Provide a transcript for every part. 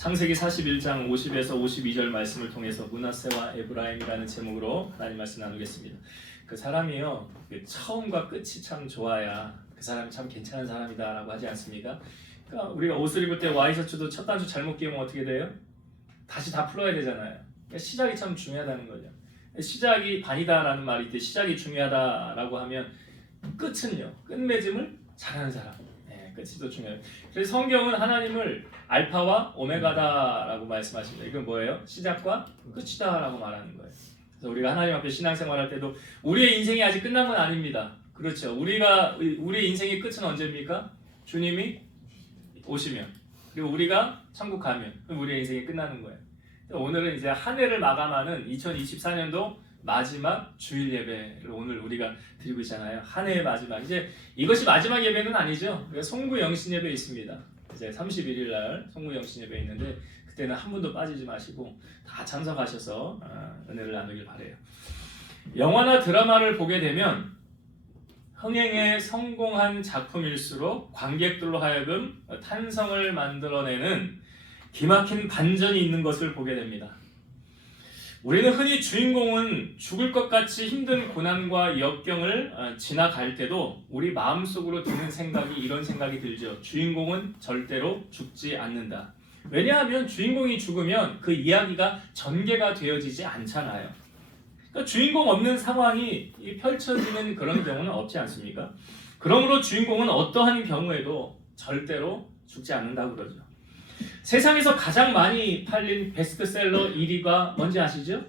창세기 41장 50에서 52절 말씀을 통해서 므낫세와 에브라임이라는 제목으로 하나님 말씀 나누겠습니다. 그 사람이요, 처음과 끝이 참 좋아야 그 사람이 참 괜찮은 사람이다라고 하지 않습니까? 그러니까 우리가 옷을 입을 때 와이셔츠도 첫 단추 잘못 끼우면 어떻게 돼요? 다시 다 풀어야 되잖아요. 그러니까 시작이 참 중요하다는 거죠. 시작이 반이다라는 말이 있대. 시작이 중요하다라고 하면 끝은요, 끝맺음을 잘하는 사람. 끝이 더 중요해요. 그래서 성경은 하나님을 알파와 오메가다라고 말씀하십니다. 이건 뭐예요? 시작과 끝이다라고 말하는 거예요. 그래서 우리가 하나님 앞에 신앙생활할 때도 우리의 인생이 아직 끝난 건 아닙니다. 그렇죠. 우리의 인생의 끝은 언제입니까? 주님이 오시면, 그리고 우리가 천국 가면 우리의 인생이 끝나는 거예요. 오늘은 이제 한 해를 마감하는 2024년도 마지막 주일 예배를 오늘 우리가 드리고 있잖아요. 한 해의 마지막. 이제 이것이 마지막 예배는 아니죠. 송구 영신 예배 있습니다. 이제 31일 날 송구 영신 예배 있는데 그때는 한 분도 빠지지 마시고 다 참석하셔서 은혜를 나누길 바래요. 영화나 드라마를 보게 되면 흥행에 성공한 작품일수록 관객들로 하여금 탄성을 만들어내는 기막힌 반전이 있는 것을 보게 됩니다. 우리는 흔히 주인공은 죽을 것 같이 힘든 고난과 역경을 지나갈 때도 우리 마음속으로 드는 생각이 이런 생각이 들죠. 주인공은 절대로 죽지 않는다. 왜냐하면 주인공이 죽으면 그 이야기가 전개가 되어지지 않잖아요. 그러니까 주인공 없는 상황이 펼쳐지는 그런 경우는 없지 않습니까? 그러므로 주인공은 어떠한 경우에도 절대로 죽지 않는다고 그러죠. 세상에서 가장 많이 팔린 베스트셀러 1위가 뭔지 아시죠?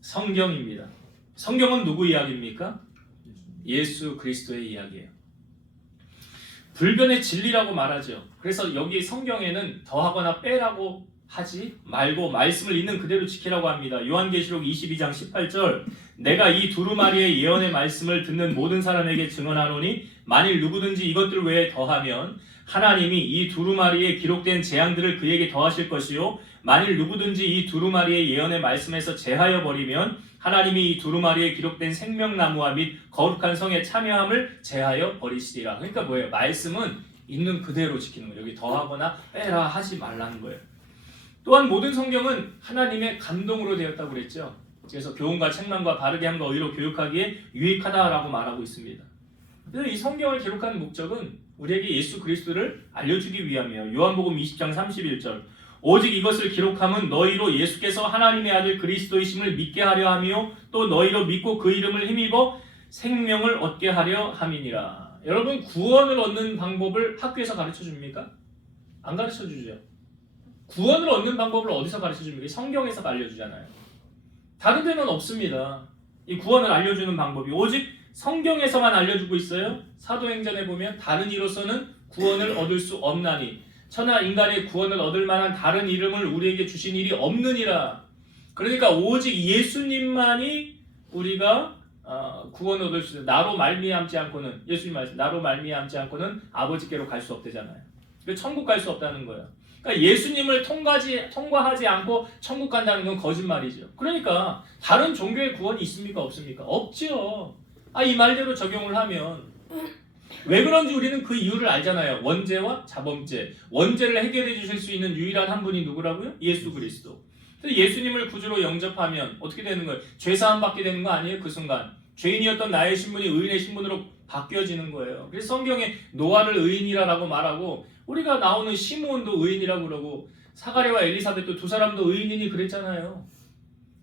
성경입니다. 성경은 누구 이야기입니까? 예수 그리스도의 이야기예요. 불변의 진리라고 말하죠. 그래서 여기 성경에는 더하거나 빼라고 하지 말고 말씀을 있는 그대로 지키라고 합니다. 요한계시록 22장 18절 내가 이 두루마리의 예언의 말씀을 듣는 모든 사람에게 증언하노니 만일 누구든지 이것들 외에 더하면 하나님이 이 두루마리에 기록된 재앙들을 그에게 더하실 것이요 만일 누구든지 이 두루마리의 예언의 말씀에서 제하여 버리면 하나님이 이 두루마리에 기록된 생명나무와 및 거룩한 성의 참여함을 제하여 버리시리라. 그러니까 뭐예요? 말씀은 있는 그대로 지키는 거예요. 여기 더하거나 빼라 하지 말라는 거예요. 또한 모든 성경은 하나님의 감동으로 되었다고 그랬죠. 그래서 교훈과 책망과 바르게 함과 의로 교육하기에 유익하다라고 말하고 있습니다. 그래서 이 성경을 기록하는 목적은 우리에게 예수 그리스도를 알려주기 위함이에요. 요한복음 20장 31절 오직 이것을 기록함은 너희로 예수께서 하나님의 아들 그리스도이심을 믿게 하려 함이요 또 너희로 믿고 그 이름을 힘입어 생명을 얻게 하려 함이니라. 여러분 구원을 얻는 방법을 학교에서 가르쳐 줍니까? 안 가르쳐 주죠. 구원을 얻는 방법을 어디서 가르쳐 줍니까? 성경에서 알려주잖아요. 다른 데는 없습니다. 이 구원을 알려주는 방법이 오직 성경에서만 알려주고 있어요. 사도행전에 보면 다른 이로서는 구원을 얻을 수 없나니 천하 인간의 구원을 얻을 만한 다른 이름을 우리에게 주신 일이 없느니라. 그러니까 오직 예수님만이 우리가 구원을 얻을 수 있어요. 나로 말미암지 않고는 예수님 말씀 나로 말미암지 않고는 아버지께로 갈 수 없대잖아요. 천국 갈 수 없다는 거예요. 그러니까 예수님을 통과하지 않고 천국 간다는 건 거짓말이죠. 그러니까 다른 종교의 구원이 있습니까? 없습니까? 없죠. 이 말대로 적용을 하면 왜 그런지 우리는 그 이유를 알잖아요. 원죄와 자범죄. 원죄를 해결해 주실 수 있는 유일한 한 분이 누구라고요? 예수 그리스도. 그래서 예수님을 구주로 영접하면 어떻게 되는 거예요? 죄사함 받게 되는 거 아니에요? 그 순간. 죄인이었던 나의 신분이 의인의 신분으로 바뀌어지는 거예요. 그래서 성경에 노아를 의인이라고 말하고 우리가 나오는 시므온도 의인이라고 그러고 사가랴와 엘리사벳도 두 사람도 의인이니 그랬잖아요.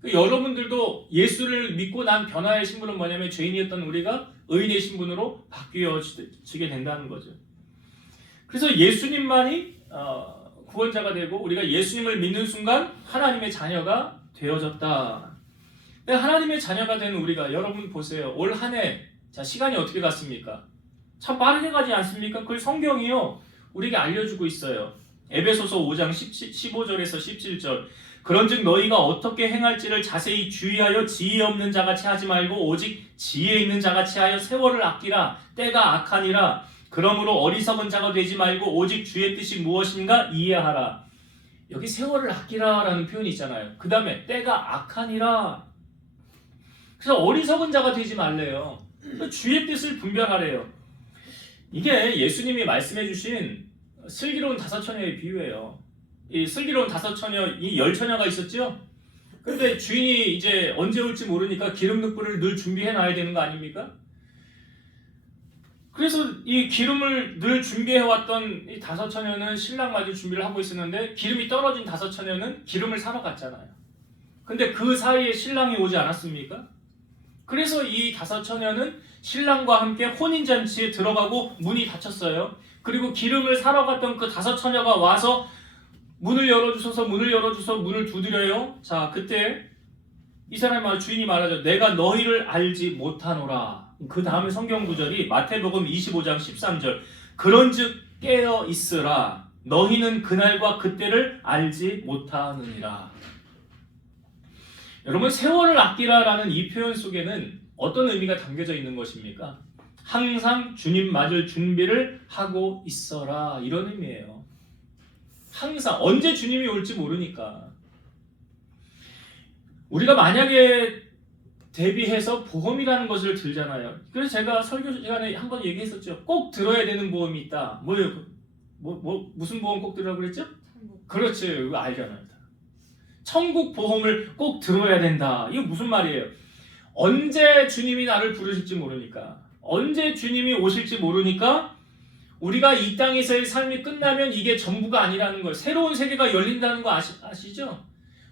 여러분들도 예수를 믿고 난 변화의 신분은 뭐냐면 죄인이었던 우리가 의인의 신분으로 바뀌어지게 된다는 거죠. 그래서 예수님만이 구원자가 되고 우리가 예수님을 믿는 순간 하나님의 자녀가 되어졌다. 하나님의 자녀가 된 우리가 여러분 보세요. 올 한 해 시간이 어떻게 갔습니까? 참 빠르게 가지 않습니까? 그걸 성경이요 우리에게 알려주고 있어요. 에베소서 5장 15절에서 17절 그런즉 너희가 어떻게 행할지를 자세히 주의하여 지혜 없는 자같이 하지 말고 오직 지혜 있는 자같이 하여 세월을 아끼라. 때가 악하니라. 그러므로 어리석은 자가 되지 말고 오직 주의 뜻이 무엇인가 이해하라. 여기 세월을 아끼라라는 표현이 있잖아요. 그 다음에 때가 악하니라. 그래서 어리석은 자가 되지 말래요. 주의 뜻을 분별하래요. 이게 예수님이 말씀해 주신 슬기로운 다섯 처녀의 비유예요. 이 슬기로운 5처녀, 이 10처녀가 있었죠. 근데 주인이 이제 언제 올지 모르니까 기름 늑불을 늘 준비해 놔야 되는 거 아닙니까? 그래서 이 기름을 늘 준비해 왔던 이 5처녀는 신랑마저 준비를 하고 있었는데 기름이 떨어진 5처녀는 기름을 사러 갔잖아요. 근데 그 사이에 신랑이 오지 않았습니까? 그래서 이 5처녀는 신랑과 함께 혼인잔치에 들어가고 문이 닫혔어요. 그리고 기름을 사러 갔던 그 5처녀가 와서 문을 열어주셔서 문을 두드려요. 자, 그때 이 사람이 주인이 말하죠. 내가 너희를 알지 못하노라. 그 다음에 성경 구절이 마태복음 25장 13절. 그런즉 깨어 있으라. 너희는 그날과 그때를 알지 못하느니라. 여러분, 세월을 아끼라라는 이 표현 속에는 어떤 의미가 담겨져 있는 것입니까? 항상 주님 맞을 준비를 하고 있어라, 이런 의미예요. 항상 언제 주님이 올지 모르니까. 우리가 만약에 대비해서 보험이라는 것을 들잖아요. 그래서 제가 설교 시간에 한번 얘기했었죠. 꼭 들어야 되는 보험이 있다. 뭐예요? 무슨 보험 꼭 들으라고 그랬죠? 그렇지, 이거 알잖아요. 천국 보험을 꼭 들어야 된다. 이거 무슨 말이에요? 언제 주님이 나를 부르실지 모르니까, 언제 주님이 오실지 모르니까 우리가 이 땅에서의 삶이 끝나면 이게 전부가 아니라는 걸, 새로운 세계가 열린다는 거 아시죠?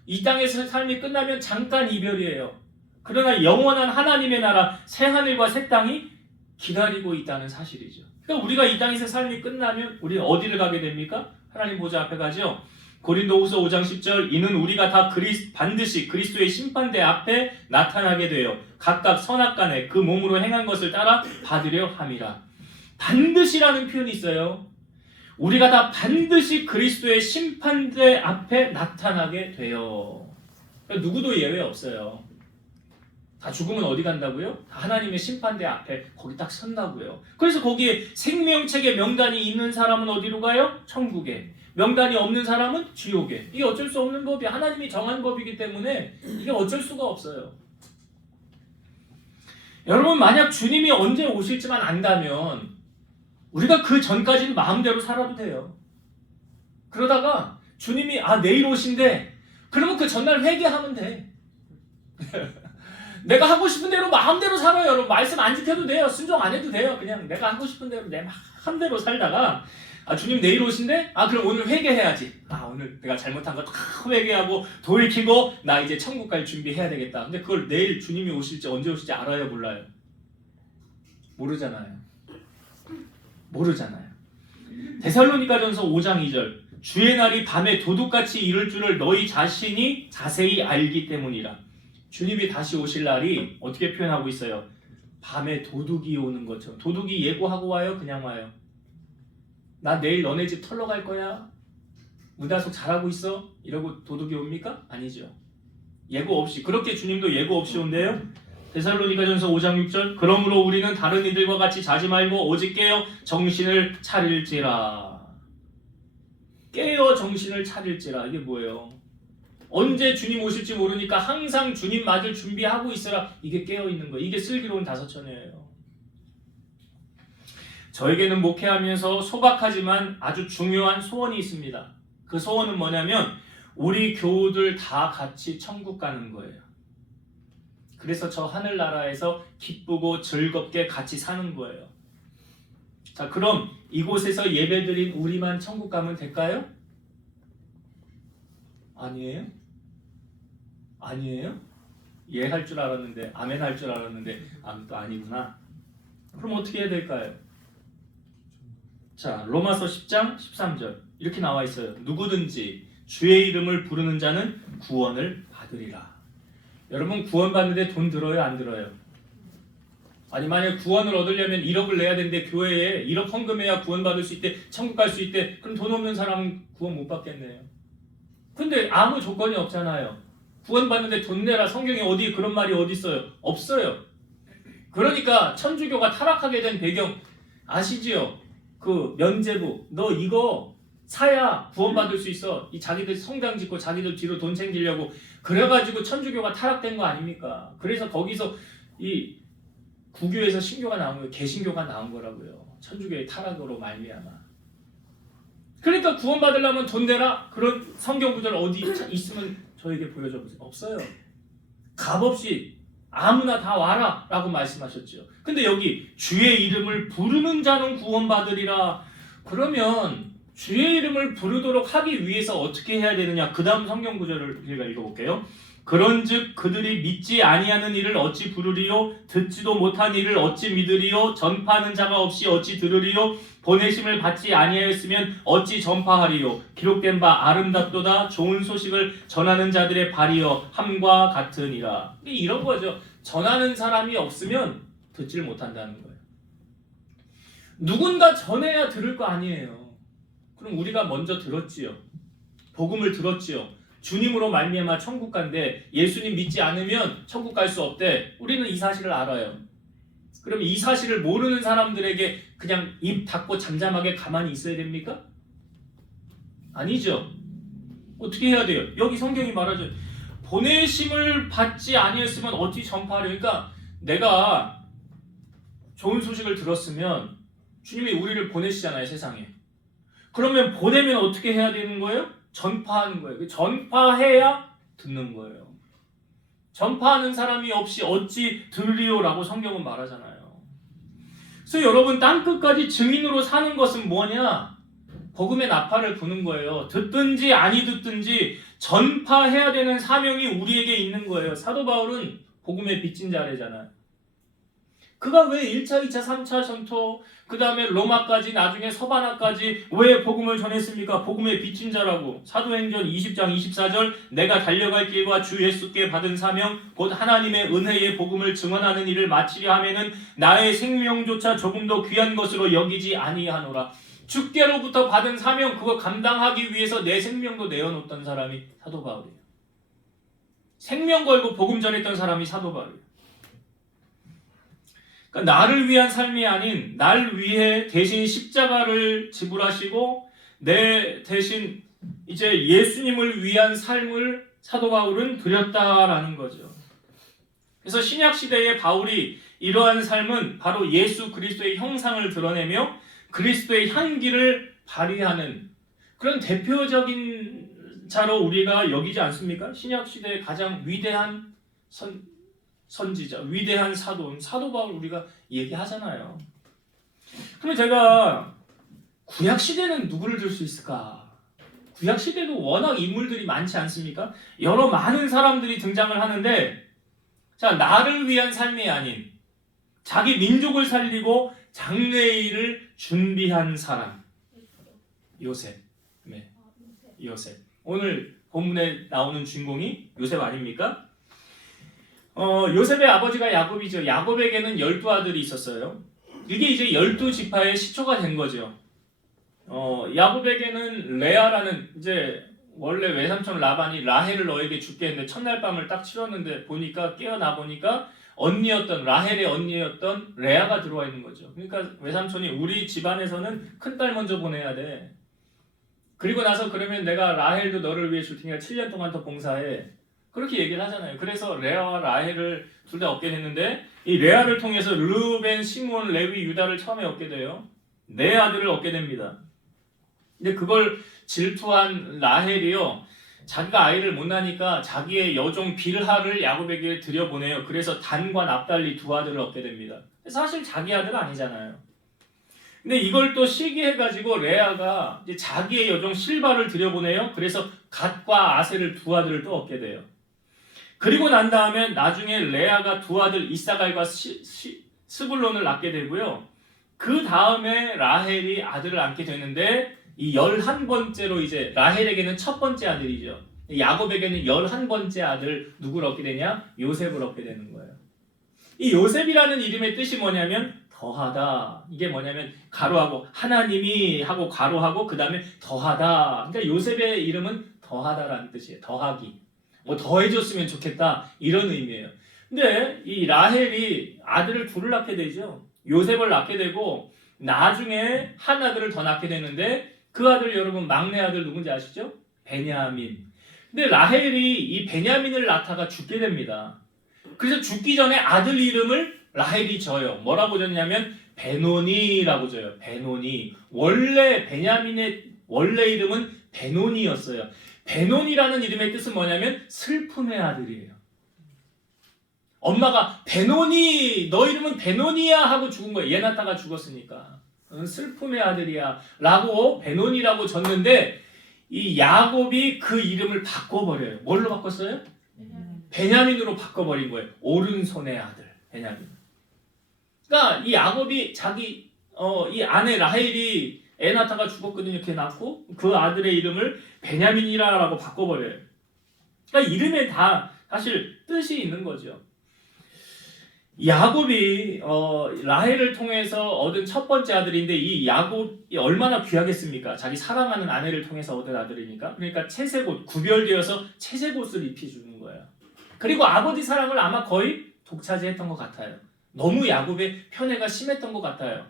이 땅에서의 삶이 끝나면 잠깐 이별이에요. 그러나 영원한 하나님의 나라, 새 하늘과 새 땅이 기다리고 있다는 사실이죠. 그러니까 우리가 이 땅에서 삶이 끝나면 우리는 어디를 가게 됩니까? 하나님 보좌 앞에 가죠. 고린도후서 5장 10절, 이는 우리가 다 반드시 그리스도의 심판대 앞에 나타나게 되어 각각 선악간에 그 몸으로 행한 것을 따라 받으려 함이라. 반드시라는 표현이 있어요. 우리가 다 반드시 그리스도의 심판대 앞에 나타나게 돼요. 그러니까 누구도 예외 없어요. 다 죽으면 어디 간다고요? 다 하나님의 심판대 앞에 거기 딱 선다고요. 그래서 거기에 생명책에 명단이 있는 사람은 어디로 가요? 천국에. 명단이 없는 사람은 지옥에. 이게 어쩔 수 없는 법이, 하나님이 정한 법이기 때문에 이게 어쩔 수가 없어요. 여러분, 만약 주님이 언제 오실지만 안다면 우리가 그 전까지는 마음대로 살아도 돼요. 그러다가 주님이 내일 오신대. 그러면 그 전날 회개하면 돼. 내가 하고 싶은 대로 마음대로 살아요. 여러분, 말씀 안 지켜도 돼요. 순종 안 해도 돼요. 그냥 내가 하고 싶은 대로 내 마음대로 살다가 주님 내일 오신대? 그럼 오늘 회개해야지. 오늘 내가 잘못한 거 다 회개하고 돌이키고 나 이제 천국 갈 준비해야 되겠다. 근데 그걸 내일 주님이 오실지 언제 오실지 알아요, 몰라요? 모르잖아요. 데살로니가전서 5장 2절. 주의 날이 밤에 도둑같이 이를 줄을 너희 자신이 자세히 알기 때문이라. 주님이 다시 오실 날이 어떻게 표현하고 있어요? 밤에 도둑이 오는 것처럼. 도둑이 예고하고 와요? 그냥 와요? 나 내일 너네 집 털러 갈 거야. 문단속 잘하고 있어? 이러고 도둑이 옵니까? 아니죠. 예고 없이. 그렇게 주님도 예고 없이 온대요. 데살로니가전서 5장 6절. 그러므로 우리는 다른 이들과 같이 자지 말고 오직 깨어 정신을 차릴지라. 깨어 정신을 차릴지라. 이게 뭐예요? 언제 주님 오실지 모르니까 항상 주님 맞을 준비하고 있어라. 이게 깨어있는 거예요. 이게 슬기로운 5처녀예요. 저에게는 목회하면서 소박하지만 아주 중요한 소원이 있습니다. 그 소원은 뭐냐면 우리 교우들 다 같이 천국 가는 거예요. 그래서 저 하늘나라에서 기쁘고 즐겁게 같이 사는 거예요. 자, 그럼 이곳에서 예배드린 우리만 천국 가면 될까요? 아니에요? 예 할 줄 알았는데, 아멘 할 줄 알았는데 또 아니구나. 그럼 어떻게 해야 될까요? 자, 로마서 10장 13절 이렇게 나와 있어요. 누구든지 주의 이름을 부르는 자는 구원을 받으리라. 여러분, 구원받는데 돈 들어요, 안 들어요? 아니, 만약 구원을 얻으려면 1억을 내야 되는데 교회에 1억 헌금해야 구원받을 수 있대, 천국 갈 수 있대. 그럼 돈 없는 사람은 구원 못 받겠네요. 근데 아무 조건이 없잖아요. 구원받는데 돈 내라. 성경에 어디 그런 말이 어디 있어요? 없어요. 그러니까 천주교가 타락하게 된 배경 아시지요? 그 면제부, 너 이거 사야 구원받을 수 있어. 이 자기들 성당 짓고 자기들 뒤로 돈 챙기려고 그래가지고 천주교가 타락된 거 아닙니까? 그래서 거기서 이 구교에서 신교가 나온 거예요. 개신교가 나온 거라고요. 천주교의 타락으로 말미암아. 그러니까 구원받으려면 돈 내라? 그런 성경 구절 어디 있으면 저에게 보여줘 보세요. 없어요. 값없이 아무나 다 와라 라고 말씀하셨죠. 근데 여기 주의 이름을 부르는 자는 구원받으리라. 그러면 주의 이름을 부르도록 하기 위해서 어떻게 해야 되느냐? 그 다음 성경 구절을 우리가 읽어볼게요. 그런즉 그들이 믿지 아니하는 이를 어찌 부르리요? 듣지도 못한 이를 어찌 믿으리요? 전파하는 자가 없이 어찌 들으리요? 보내심을 받지 아니하였으면 어찌 전파하리요? 기록된 바 아름답도다 좋은 소식을 전하는 자들의 발이여 함과 같으니라. 이런 거죠. 전하는 사람이 없으면 듣질 못한다는 거예요. 누군가 전해야 들을 거 아니에요. 그럼 우리가 먼저 들었지요. 복음을 들었지요. 주님으로 말미암아 천국 간대. 예수님 믿지 않으면 천국 갈 수 없대. 우리는 이 사실을 알아요. 그럼 이 사실을 모르는 사람들에게 그냥 입 닫고 잠잠하게 가만히 있어야 됩니까? 아니죠. 어떻게 해야 돼요? 여기 성경이 말하죠. 보내심을 받지 아니했으면 어찌 전파하려. 그러니까 내가 좋은 소식을 들었으면 주님이 우리를 보내시잖아요, 세상에. 그러면 보내면 어떻게 해야 되는 거예요? 전파하는 거예요. 전파해야 듣는 거예요. 전파하는 사람이 없이 어찌 들으리요라고 성경은 말하잖아요. 그래서 여러분 땅끝까지 증인으로 사는 것은 뭐냐? 복음의 나팔을 부는 거예요. 듣든지 아니 듣든지 전파해야 되는 사명이 우리에게 있는 거예요. 사도 바울은 복음의 빚진 자래잖아요. 그가 왜 1차, 2차, 3차 전투, 그 다음에 로마까지, 나중에 서바나까지 왜 복음을 전했습니까? 복음의 빚진 자라고. 사도행전 20장 24절 내가 달려갈 길과 주 예수께 받은 사명 곧 하나님의 은혜의 복음을 증언하는 일을 마치려 하면은 나의 생명조차 조금 더 귀한 것으로 여기지 아니하노라. 주께로부터 받은 사명 그거 감당하기 위해서 내 생명도 내어놓던 사람이 사도 바울이에요. 생명 걸고 복음 전했던 사람이 사도 바울이에요. 그러니까 나를 위한 삶이 아닌 날 위해 대신 십자가를 지불하시고 내 대신 이제 예수님을 위한 삶을 사도 바울은 드렸다라는 거죠. 그래서 신약 시대의 바울이 이러한 삶은 바로 예수 그리스도의 형상을 드러내며 그리스도의 향기를 발휘하는 그런 대표적인 자로 우리가 여기지 않습니까? 신약 시대의 가장 위대한 선지자, 위대한 사도 바울 우리가 얘기하잖아요. 그럼 제가 구약 시대는 누구를 들 수 있을까? 구약 시대도 워낙 인물들이 많지 않습니까? 여러 많은 사람들이 등장을 하는데, 자 나를 위한 삶이 아닌 자기 민족을 살리고 장래의 일을 준비한 사람, 요셉. 네, 요셉. 오늘 본문에 나오는 주인공이 요셉 아닙니까? 요셉의 아버지가 야곱이죠. 야곱에게는 12아들이 있었어요. 이게 이제 12지파의 시초가 된 거죠. 야곱에게는 레아라는 이제 원래 외삼촌 라반이 라헬을 너에게 줄게 했는데 첫날 밤을 딱 치렀는데 보니까 깨어나 보니까 라헬의 언니였던 레아가 들어와 있는 거죠. 그러니까 외삼촌이 우리 집안에서는 큰딸 먼저 보내야 돼. 그리고 나서 그러면 내가 라헬도 너를 위해 줄 테니까 7년 동안 더 봉사해. 그렇게 얘기를 하잖아요. 그래서 레아와 라헬을 둘 다 얻게 됐는데 이 레아를 통해서 르우벤, 시므온, 레위, 유다를 처음에 얻게 돼요. 네 아들을 얻게 됩니다. 근데 그걸 질투한 라헬이요. 자기가 아이를 못 낳으니까 자기의 여종 빌하를 야곱에게 들여보내요. 그래서 단과 납달리 두 아들을 얻게 됩니다. 사실 자기 아들 아니잖아요. 근데 이걸 또 시기해가지고 레아가 이제 자기의 여종 실바를 들여보내요. 그래서 갓과 아셀을 두 아들을 또 얻게 돼요. 그리고 난 다음에 나중에 레아가 두 아들 이사갈과 스불론을 낳게 되고요. 그 다음에 라헬이 아들을 낳게 되는데 이 11번째로 이제 라헬에게는 첫 번째 아들이죠. 야곱에게는 11번째 아들 누구를 얻게 되냐? 요셉을 얻게 되는 거예요. 이 요셉이라는 이름의 뜻이 뭐냐면 더하다. 이게 뭐냐면 가로하고 하나님이 하고 가로하고 그 다음에 더하다. 그러니까 요셉의 이름은 더하다라는 뜻이에요. 더하기. 뭐 더해줬으면 좋겠다 이런 의미예요. 근데 이 라헬이 아들을 둘을 낳게 되죠. 요셉을 낳게 되고 나중에 한 아들을 더 낳게 되는데 그 아들 여러분 막내 아들 누군지 아시죠? 베냐민. 근데 라헬이 이 베냐민을 낳다가 죽게 됩니다. 그래서 죽기 전에 아들 이름을 라헬이 져요. 뭐라고 졌냐면 베노니라고 져요. 베노니. 원래 베냐민의 원래 이름은 베논이었어요. 베논이라는 이름의 뜻은 뭐냐면 슬픔의 아들이에요. 엄마가 베논이, 너 이름은 베논이야 하고 죽은 거예요. 얘 낳다가 죽었으니까. 슬픔의 아들이야 라고 베논이라고 졌는데 이 야곱이 그 이름을 바꿔버려요. 뭘로 바꿨어요? 베냐민으로 바꿔버린 거예요. 오른손의 아들 베냐민. 그러니까 이 야곱이 자기 이 아내 라헬이 애 낳다가 죽었거든요. 이렇게 낳고 그 아들의 이름을 베냐민이라고 바꿔버려요. 그러니까 이름에 다 사실 뜻이 있는 거죠. 야곱이 라헬을 통해서 얻은 첫 번째 아들인데 이 야곱이 얼마나 귀하겠습니까? 자기 사랑하는 아내를 통해서 얻은 아들이니까. 그러니까 채색옷, 구별되어서 채색옷을 입혀주는 거예요. 그리고 아버지 사랑을 아마 거의 독차지했던 것 같아요. 너무 야곱의 편애가 심했던 것 같아요.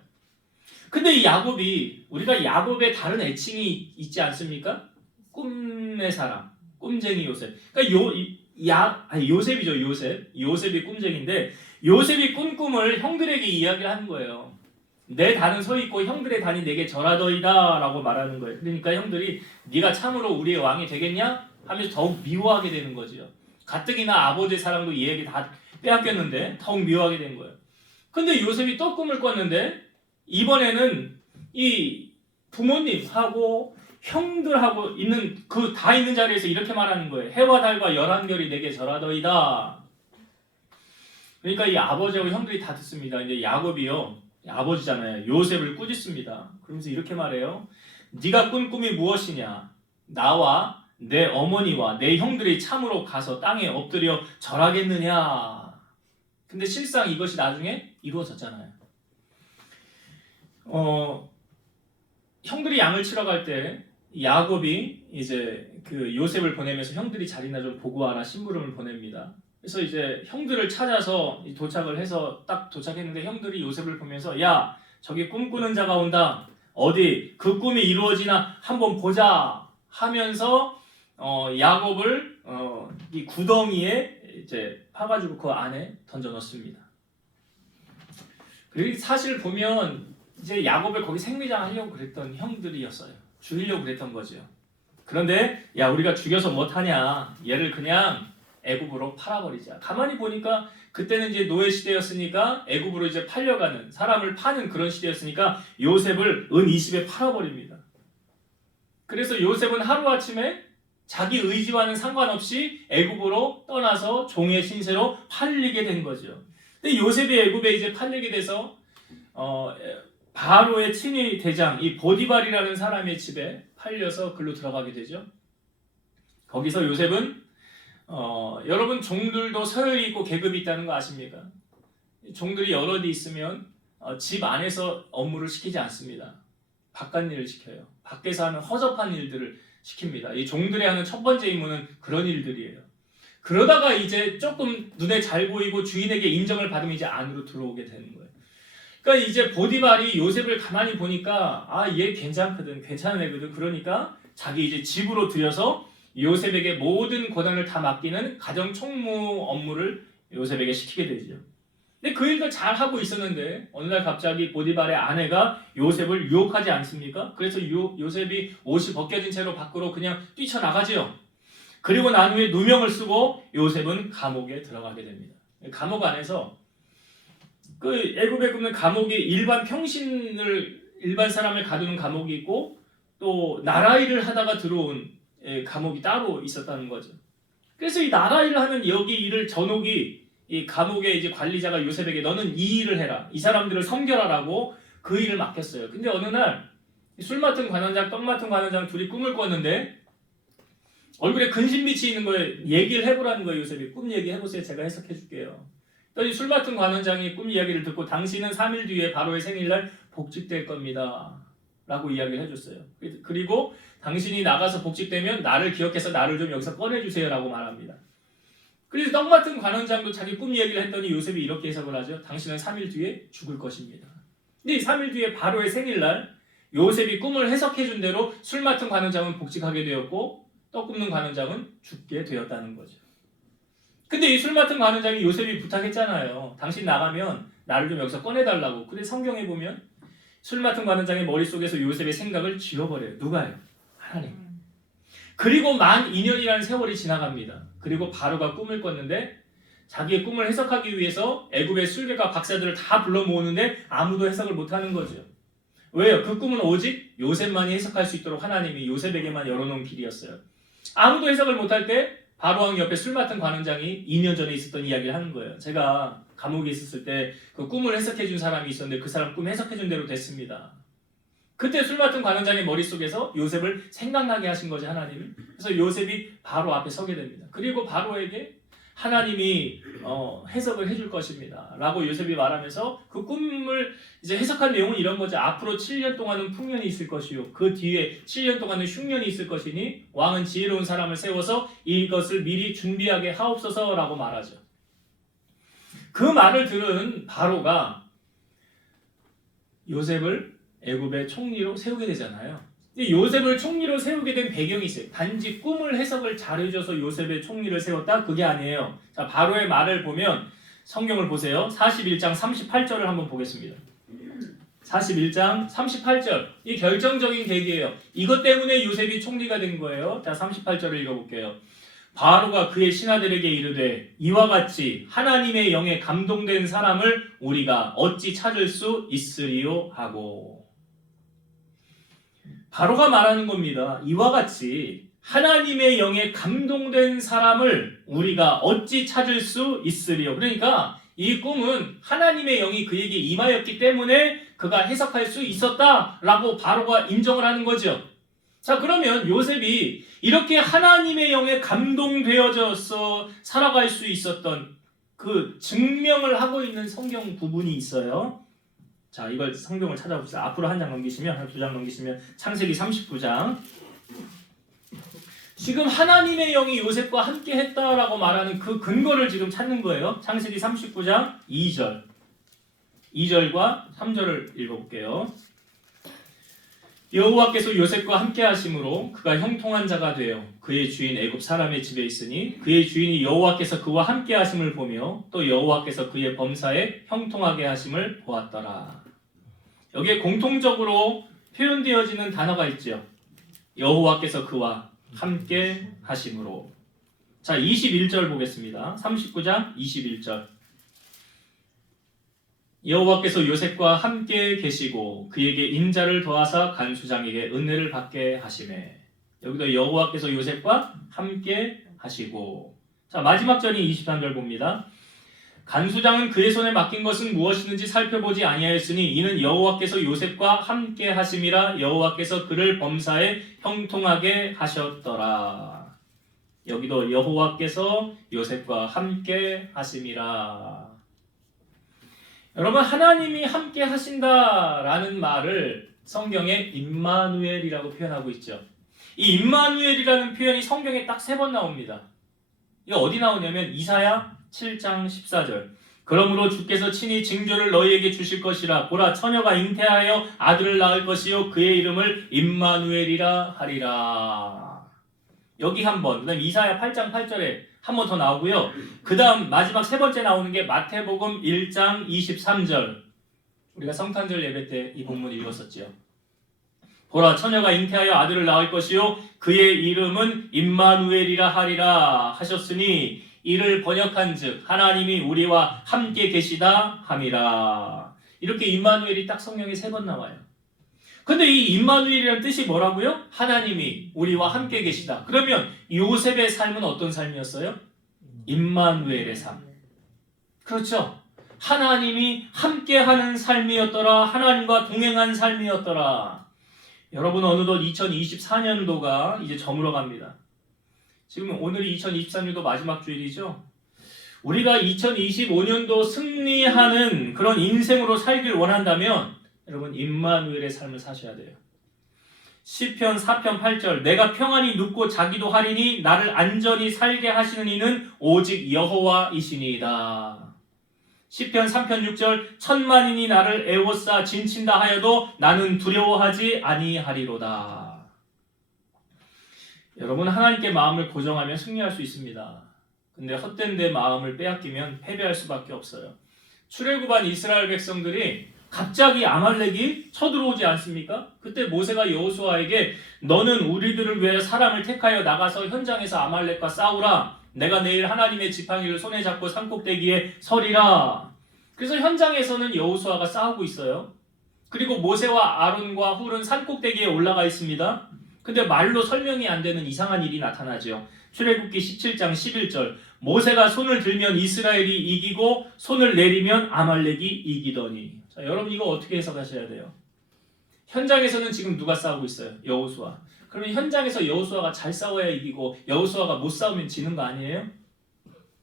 근데 이 야곱이, 우리가 야곱의 다른 애칭이 있지 않습니까? 꿈의 사람, 꿈쟁이 요셉. 그러니까 요셉이죠. 요셉이 꿈쟁인데 요셉이 꿈을 형들에게 이야기를 하는 거예요. 내 단은 서 있고 형들의 단이 내게 절하더이다 라고 말하는 거예요. 그러니까 형들이 네가 참으로 우리의 왕이 되겠냐? 하면서 더욱 미워하게 되는 거죠. 가뜩이나 아버지의 사랑도 얘에게 다 빼앗겼는데 더욱 미워하게 된 거예요. 근데 요셉이 또 꿈을 꿨는데 이번에는 이 부모님하고 형들하고 있는 그 다 있는 자리에서 이렇게 말하는 거예요. 해와 달과 열한결이 내게 절하더이다. 그러니까 이 아버지하고 형들이 다 듣습니다. 이제 야곱이요, 아버지잖아요. 요셉을 꾸짖습니다. 그러면서 이렇게 말해요. 네가 꾼 꿈이 무엇이냐? 나와 내 어머니와 내 형들이 참으로 가서 땅에 엎드려 절하겠느냐? 근데 실상 이것이 나중에 이루어졌잖아요. 형들이 양을 치러 갈 때 야곱이 이제 그 요셉을 보내면서 형들이 자리나 좀 보고 와라 심부름을 보냅니다. 그래서 이제 형들을 찾아서 도착을 해서 딱 도착했는데 형들이 요셉을 보면서 야, 저기 꿈꾸는 자가 온다. 어디 그 꿈이 이루어지나 한번 보자 하면서 야곱을 이 구덩이에 이제 파가지고 그 안에 던져 넣습니다. 그리고 사실 보면 이제 야곱을 거기 생매장 하려고 그랬던 형들이었어요. 죽이려고 그랬던 거죠. 그런데 야, 우리가 죽여서 못하냐? 얘를 그냥 애굽으로 팔아버리자. 가만히 보니까 그때는 이제 노예 시대였으니까 애굽으로 이제 팔려가는, 사람을 파는 그런 시대였으니까 요셉을 은 20에 팔아버립니다. 그래서 요셉은 하루아침에 자기 의지와는 상관없이 애굽으로 떠나서 종의 신세로 팔리게 된 거죠. 근데 요셉이 애굽에 이제 팔리게 돼서 바로의 친위 대장 이 보디발이라는 사람의 집에 팔려서 글로 들어가게 되죠. 거기서 요셉은 여러분 종들도 서열이 있고 계급이 있다는 거 아십니까? 종들이 여럿이 있으면 집 안에서 업무를 시키지 않습니다. 바깥 일을 시켜요. 밖에서 하는 허접한 일들을 시킵니다. 이 종들이 하는 첫 번째 임무는 그런 일들이에요. 그러다가 이제 조금 눈에 잘 보이고 주인에게 인정을 받으면 이제 안으로 들어오게 되는 거예요. 그러니까 이제 보디발이 요셉을 가만히 보니까 얘 괜찮거든, 괜찮은 애거든. 그러니까 자기 이제 집으로 들여서 요셉에게 모든 권한을 다 맡기는 가정 총무 업무를 요셉에게 시키게 되죠. 근데 그 일도 잘 하고 있었는데 어느 날 갑자기 보디발의 아내가 요셉을 유혹하지 않습니까? 그래서 요셉이 옷이 벗겨진 채로 밖으로 그냥 뛰쳐나가지요. 그리고 난 후에 누명을 쓰고 요셉은 감옥에 들어가게 됩니다. 감옥 안에서 그 애굽에 보면 감옥이 일반 사람을 가두는 감옥이 있고 또 나라 일을 하다가 들어온 감옥이 따로 있었다는 거죠. 그래서 이 나라 일을 하는 여기 일을 전옥이 이 감옥의 이제 관리자가 요셉에게 너는 이 일을 해라, 이 사람들을 섬겨라라고 그 일을 맡겼어요. 근데 어느 날 술 맡은 관원장, 떡 맡은 관원장 둘이 꿈을 꿨는데 얼굴에 근심빛이 있는 거예요. 얘기를 해보라는 거예요. 요셉이 꿈 얘기 해보세요. 제가 해석해 줄게요. 또 술 맡은 관원장이 꿈 이야기를 듣고 당신은 3일 뒤에 바로의 생일날 복직될 겁니다 라고 이야기를 해줬어요. 그리고 당신이 나가서 복직되면 나를 기억해서 나를 좀 여기서 꺼내주세요 라고 말합니다. 그래서 떡 맡은 관원장도 자기 꿈 이야기를 했더니 요셉이 이렇게 해석을 하죠. 당신은 3일 뒤에 죽을 것입니다. 근데 3일 뒤에 바로의 생일날 요셉이 꿈을 해석해 준 대로 술 맡은 관원장은 복직하게 되었고 떡 굽는 관원장은 죽게 되었다는 거죠. 근데 이 술 맡은 관원장이 요셉이 부탁했잖아요. 당신 나가면 나를 좀 여기서 꺼내달라고. 근데 성경에 보면 술 맡은 관원장의 머릿속에서 요셉의 생각을 지워버려요. 누가요? 하나님. 그리고 만 2년이라는 세월이 지나갑니다. 그리고 바로가 꿈을 꿨는데 자기의 꿈을 해석하기 위해서 애굽의 술객과 박사들을 다 불러 모으는데 아무도 해석을 못하는 거죠. 왜요? 그 꿈은 오직 요셉만이 해석할 수 있도록 하나님이 요셉에게만 열어놓은 길이었어요. 아무도 해석을 못할 때 바로왕 옆에 술 맡은 관원장이 2년 전에 있었던 이야기를 하는 거예요. 제가 감옥에 있었을 때 그 꿈을 해석해준 사람이 있었는데 그 사람 꿈 해석해준 대로 됐습니다. 그때 술 맡은 관원장의 머릿속에서 요셉을 생각나게 하신 거죠, 하나님이. 그래서 요셉이 바로 앞에 서게 됩니다. 그리고 바로에게 하나님이 해석을 해줄 것입니다 라고 요셉이 말하면서 그 꿈을 이제 해석한 내용은 이런 거죠. 앞으로 7년 동안은 풍년이 있을 것이요 그 뒤에 7년 동안은 흉년이 있을 것이니 왕은 지혜로운 사람을 세워서 이것을 미리 준비하게 하옵소서 라고 말하죠. 그 말을 들은 바로가 요셉을 애굽의 총리로 세우게 되잖아요. 요셉을 총리로 세우게 된 배경이 있어요. 단지 꿈을 해석을 잘해줘서 요셉의 총리를 세웠다? 그게 아니에요. 자, 바로의 말을 보면 성경을 보세요. 41장 38절을 한번 보겠습니다. 41장 38절. 이 결정적인 계기예요. 이것 때문에 요셉이 총리가 된 거예요. 자, 38절을 읽어볼게요. 바로가 그의 신하들에게 이르되 이와 같이 하나님의 영에 감동된 사람을 우리가 어찌 찾을 수 있으리요 하고. 바로가 말하는 겁니다. 이와 같이 하나님의 영에 감동된 사람을 우리가 어찌 찾을 수 있으리요. 그러니까 이 꿈은 하나님의 영이 그에게 임하였기 때문에 그가 해석할 수 있었다라고 바로가 인정을 하는 거죠. 자, 그러면 요셉이 이렇게 하나님의 영에 감동되어져서 살아갈 수 있었던 그 증명을 하고 있는 성경 부분이 있어요. 자, 이걸 성경을 찾아봅시다. 앞으로 한 장 넘기시면, 한 두 장 넘기시면 창세기 39장. 지금 하나님의 영이 요셉과 함께 했다라고 말하는 그 근거를 지금 찾는 거예요. 창세기 39장 2절. 2절과 3절을 읽어볼게요. 여호와께서 요셉과 함께 하심으로 그가 형통한 자가 되어 그의 주인 애굽 사람의 집에 있으니 그의 주인이 여호와께서 그와 함께 하심을 보며 또 여호와께서 그의 범사에 형통하게 하심을 보았더라. 여기에 공통적으로 표현되어지는 단어가 있죠. 여호와께서 그와 함께 하심으로. 자, 21절 보겠습니다. 39장 21절. 여호와께서 요셉과 함께 계시고 그에게 인자를 더하사 간수장에게 은혜를 받게 하시매. 여기도 여호와께서 요셉과 함께 하시고. 자, 마지막 절이 23절 봅니다. 간수장은 그의 손에 맡긴 것은 무엇이든지 살펴보지 아니하였으니 이는 여호와께서 요셉과 함께 하심이라. 여호와께서 그를 범사에 형통하게 하셨더라. 여기도 여호와께서 요셉과 함께 하심이라. 여러분, 하나님이 함께 하신다라는 말을 성경에 임마누엘이라고 표현하고 있죠. 이 임마누엘이라는 표현이 성경에 딱 3번 나옵니다. 이거 어디 나오냐면 이사야 7장 14절. 그러므로 주께서 친히 징조를 너희에게 주실 것이라. 보라, 처녀가 잉태하여 아들을 낳을 것이요 그의 이름을 임마누엘이라 하리라. 여기 한 번. 그다음 이사야 8장 8절에 한 번 더 나오고요. 그 다음 마지막 3번째 나오는 게 마태복음 1장 23절. 우리가 성탄절 예배 때 이 본문 읽었었죠. 보라, 처녀가 잉태하여 아들을 낳을 것이요 그의 이름은 임마누엘이라 하리라 하셨으니 이를 번역한즉 하나님이 우리와 함께 계시다 함이라. 이렇게 임마누엘이 딱 성경에 3번 나와요. 근데 이 임마누엘이라는 뜻이 뭐라고요? 하나님이 우리와 함께 계시다. 그러면 요셉의 삶은 어떤 삶이었어요? 임마누엘의 삶. 그렇죠. 하나님이 함께하는 삶이었더라. 하나님과 동행한 삶이었더라. 여러분, 어느덧 2024년도가 이제 저물어 갑니다. 지금 오늘이 2023년도 마지막 주일이죠. 우리가 2025년도 승리하는 그런 인생으로 살길 원한다면 여러분, 임마누엘의 삶을 사셔야 돼요. 시편 4편 8절. 내가 평안히 눕고 자기도 하리니 나를 안전히 살게 하시는 이는 오직 여호와이시니이다. 시편 3편 6절. 천만인이 나를 애워싸 진친다 하여도 나는 두려워하지 아니하리로다. 여러분, 하나님께 마음을 고정하면 승리할 수 있습니다. 근데 헛된 데 마음을 빼앗기면 패배할 수밖에 없어요. 출애굽한 이스라엘 백성들이 갑자기 아말렉이 쳐들어오지 않습니까? 그때 모세가 여호수아에게 너는 우리들을 위해 사람을 택하여 나가서 현장에서 아말렉과 싸우라. 내가 내일 하나님의 지팡이를 손에 잡고 산꼭대기에 서리라. 그래서 현장에서는 여호수아가 싸우고 있어요. 그리고 모세와 아론과 훌은 산꼭대기에 올라가 있습니다. 근데 말로 설명이 안 되는 이상한 일이 나타나죠. 출애굽기 17장 11절 모세가 손을 들면 이스라엘이 이기고 손을 내리면 아말렉이 이기더니. 자, 여러분 이거 어떻게 해석하셔야 돼요? 현장에서는 지금 누가 싸우고 있어요? 여호수아. 그러면 현장에서 여호수아가 잘 싸워야 이기고 여호수아가 못 싸우면 지는 거 아니에요?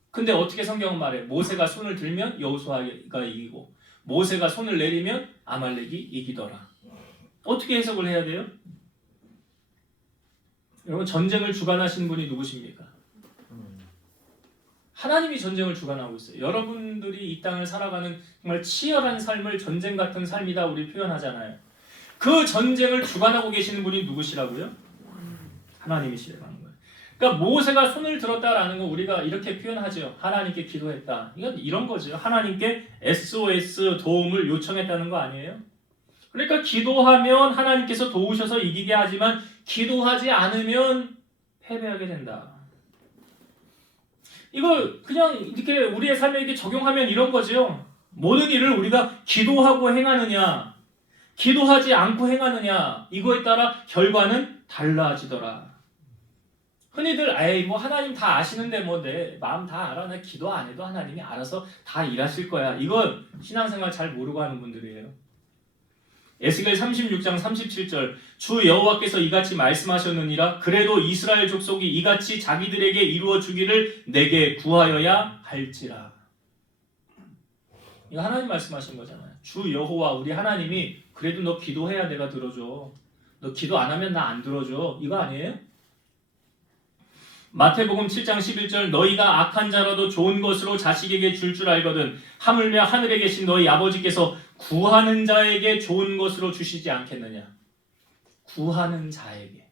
근데 어떻게 성경은 말해? 모세가 손을 들면 여호수아가 이기고 모세가 손을 내리면 아말렉이 이기더라. 어떻게 해석을 해야 돼요? 여러분 전쟁을 주관하시는 분이 누구십니까? 하나님이 전쟁을 주관하고 있어요. 여러분들이 이 땅을 살아가는 정말 치열한 삶을 전쟁 같은 삶이다 우리 표현하잖아요. 그 전쟁을 주관하고 계시는 분이 누구시라고요? 하나님이시라는 거예요. 그러니까 모세가 손을 들었다라는 거 우리가 이렇게 표현하죠. 하나님께 기도했다. 이건 이런 거죠. 하나님께 SOS 도움을 요청했다는 거 아니에요? 그러니까 기도하면 하나님께서 도우셔서 이기게 하지만 기도하지 않으면 패배하게 된다. 이거 그냥 이렇게 우리의 삶에 이렇게 적용하면 이런 거죠. 모든 일을 우리가 기도하고 행하느냐, 기도하지 않고 행하느냐, 이거에 따라 결과는 달라지더라. 흔히들 에이 뭐 하나님 다 아시는데 뭐 내 마음 다 알아. 나 기도 안 해도 하나님이 알아서 다 일하실 거야. 이건 신앙생활 잘 모르고 하는 분들이에요. 에스겔 36장 37절 주 여호와께서 이같이 말씀하셨느니라 그래도 이스라엘 족속이 이같이 자기들에게 이루어 주기를 내게 구하여야 할지라. 이거 하나님 말씀하신 거잖아요. 주 여호와 우리 하나님이 그래도 너 기도해야 내가 들어줘. 너 기도 안 하면 나 안 들어줘. 이거 아니에요? 마태복음 7장 11절 너희가 악한 자라도 좋은 것으로 자식에게 줄 알거든 하물며 하늘에 계신 너희 아버지께서 구하는 자에게 좋은 것으로 주시지 않겠느냐. 구하는 자에게.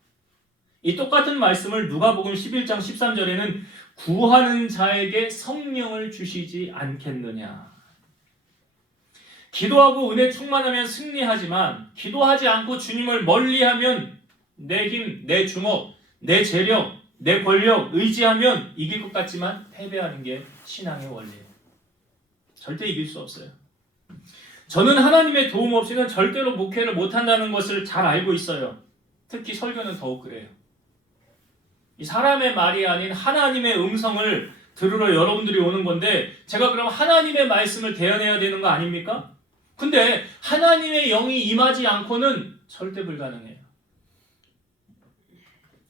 이 똑같은 말씀을 누가복음 11장 13절에는 구하는 자에게 성령을 주시지 않겠느냐. 기도하고 은혜 충만하면 승리하지만 기도하지 않고 주님을 멀리하면 내 힘, 내 주먹, 내 재력, 내 권력 의지하면 이길 것 같지만 패배하는 게 신앙의 원리예요. 절대 이길 수 없어요. 저는 하나님의 도움 없이는 절대로 목회를 못한다는 것을 잘 알고 있어요. 특히 설교는 더욱 그래요. 이 사람의 말이 아닌 하나님의 음성을 들으러 여러분들이 오는 건데 제가 그럼 하나님의 말씀을 대언해야 되는 거 아닙니까? 근데 하나님의 영이 임하지 않고는 절대 불가능해요.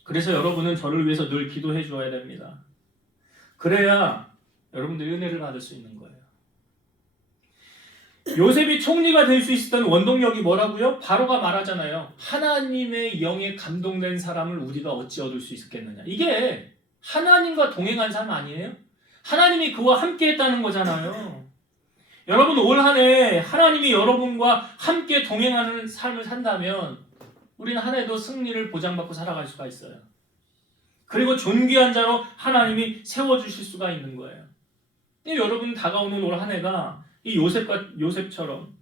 그래서 여러분은 저를 위해서 늘 기도해 주어야 됩니다. 그래야 여러분들이 은혜를 받을 수 있는 거예요. 요셉이 총리가 될 수 있었던 원동력이 뭐라고요? 바로가 말하잖아요. 하나님의 영에 감동된 사람을 우리가 어찌 얻을 수 있겠느냐. 이게 하나님과 동행한 삶 아니에요? 하나님이 그와 함께 했다는 거잖아요. 여러분 올 한 해 하나님이 여러분과 함께 동행하는 삶을 산다면 우리는 한 해도 승리를 보장받고 살아갈 수가 있어요. 그리고 존귀한 자로 하나님이 세워주실 수가 있는 거예요. 여러분 다가오는 올 한 해가 이 요셉처럼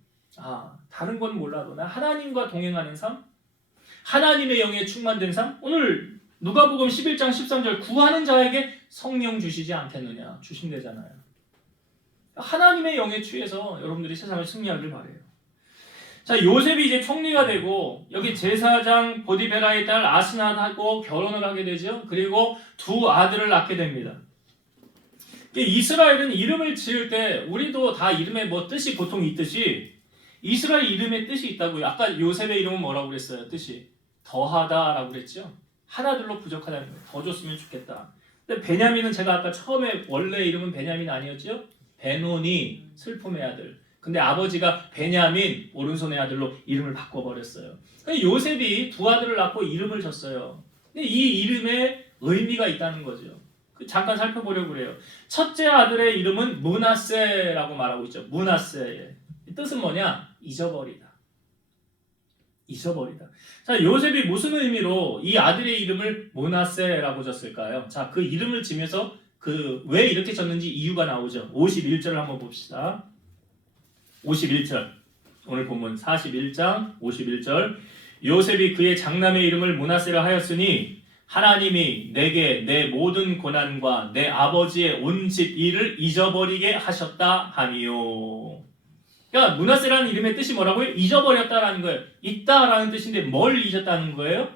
다른 건 몰라도 나 하나님과 동행하는 삶, 하나님의 영에 충만된 삶. 오늘 누가복음 11장 13절 구하는 자에게 성령 주시지 않겠느냐 주신대잖아요. 하나님의 영에 취해서 여러분들이 세상을 승리하길 바래요. 자, 요셉이 이제 총리가 되고 여기 제사장 보디베라의 딸 아스낫하고 결혼을 하게 되죠. 그리고 두 아들을 낳게 됩니다. 이스라엘은 이름을 지을 때 우리도 다 이름에 뭐 뜻이 보통 있듯이 이스라엘 이름에 뜻이 있다고요. 아까 요셉의 이름은 뭐라고 그랬어요? 뜻이 더하다라고 그랬죠. 하나둘로 부족하다는 거예요. 더 줬으면 좋겠다. 근데 베냐민은 제가 아까 처음에 원래 이름은 베냐민 아니었죠? 베노니 슬픔의 아들. 근데 아버지가 베냐민 오른손의 아들로 이름을 바꿔버렸어요. 요셉이 두 아들을 낳고 이름을 줬어요. 근데 이 이름에 의미가 있다는 거죠. 잠깐 살펴보려고 그래요. 첫째 아들의 이름은 므낫세라고 말하고 있죠. 므낫세. 뜻은 뭐냐? 잊어버리다. 잊어버리다. 자, 요셉이 무슨 의미로 이 아들의 이름을 므낫세라고 줬을까요? 자, 그 이름을 지면서 왜 이렇게 줬는지 이유가 나오죠. 51절을 한번 봅시다. 51절. 오늘 본문 41장 51절 요셉이 그의 장남의 이름을 므낫세라 하였으니 하나님이 내게 내 모든 고난과 내 아버지의 온 집 일을 잊어버리게 하셨다 하니요. 그러니까 므낫세라는 이름의 뜻이 뭐라고요? 잊어버렸다라는 거예요. 있다라는 뜻인데 뭘 잊었다는 거예요?